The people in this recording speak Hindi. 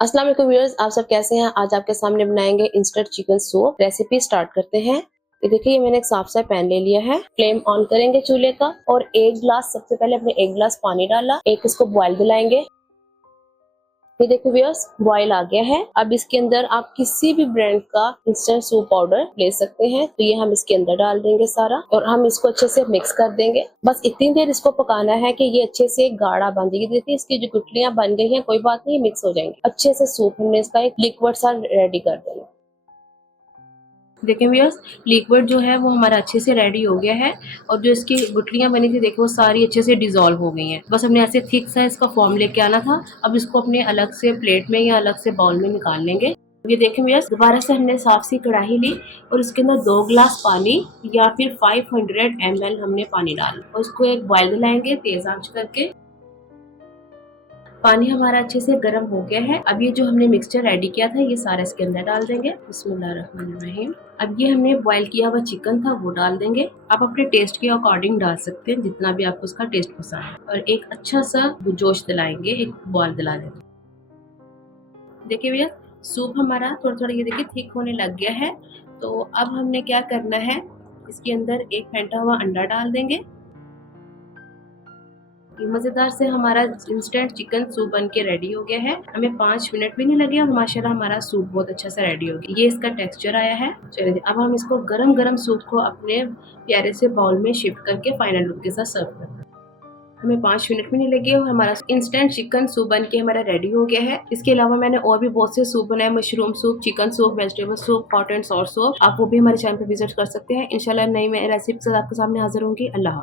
अस्सलाम वालेकुम व्यूअर्स, आप सब कैसे हैं? आज आपके सामने बनाएंगे instant chicken soup. Recipe start करते हैं। ये देखिए, ये मैंने एक साफ सा पैन ले लिया है। फ्लेम ऑन करेंगे चूल्हे का और एक गिलास, सबसे पहले अपने एक गिलास पानी डाला, एक इसको बॉयल दिलाएंगे। ये देखिए व्यूअर्स, बॉयल आ गया है। अब इसके अंदर आप किसी भी ब्रांड का इंस्टेंट सूप पाउडर ले सकते हैं। तो ये हम इसके अंदर डाल देंगे सारा और हम इसको अच्छे से मिक्स कर देंगे। बस इतनी देर इसको पकाना है कि ये अच्छे से गाढ़ा बन जाएगी। देखिए इसकी जो गुठलियां बन गई हैं, कोई बात नहीं, मिक्स हो जाएंगी अच्छे से। सूप हमने इसका एक लिक्विड सा रेडी कर देना। देखिए व्यूअर्स, लिक्विड जो है वो हमारा अच्छे से रेडी हो गया है और जो इसकी गुठलियां बनी थी देखो, वो सारी अच्छे से डिजोल्व हो गई हैं। बस हमने ऐसे थिक सा इसका फॉर्म लेके आना था। अब इसको अपने अलग से प्लेट में या अलग से बाउल में निकाल लेंगे। ये देखें व्यूअर्स, दोबारा से हमने साफ सी कढ़ाई ली और इसके अंदर 2 गिलास पानी या फिर 500 ml हमने पानी डाला और उसको एक बॉयल दिलाएंगे तेज आंच करके। पानी हमारा अच्छे से गर्म हो गया है। अब ये जो हमने मिक्सचर रेडी किया था ये सारा इसके अंदर डाल देंगे। बिस्मिल्लाहिर्रहमानिर्रहीम। अब ये हमने बॉयल किया हुआ चिकन था वो डाल देंगे। आप अपने टेस्ट के अकॉर्डिंग डाल सकते हैं, जितना भी आपको उसका टेस्ट पसंद है। और एक अच्छा सा जोश दिलाएंगे, एक बॉयल दिला देंगे। देखिए भैया, सूप हमारा थोड़ा थोड़ा ये देखिए थिक होने लग गया है। तो अब हमने क्या करना है, इसके अंदर एक फेंटा हुआ अंडा डाल देंगे। मज़ेदार से हमारा इंस्टेंट चिकन सूप बन के रेडी हो गया है। हमें 5 मिनट भी नहीं लगे और माशाल्लाह हमारा सूप बहुत अच्छा से रेडी हो गया। ये इसका टेक्सचर आया है। चलिए अब हम इसको गरम गरम सूप को अपने प्यारे से बाउल में शिफ्ट करके फाइनल लुक के साथ सर्व करते हैं। हमें 5 मिनट भी नहीं लगे और हमारा इंस्टेंट चिकन सूप बन के हमारा रेडी हो गया है। इसके अलावा मैंने और भी बहुत से सूप बनाए, mushroom soup, chicken soup, vegetable soup, hot and sour soup. आप वो भी हमारे चैनल पर विजिट कर सकते हैं। इंशाल्लाह नई रेसिपी के साथ आपके सामने हाजिर होंगी। अल्लाह हाफ़िज़।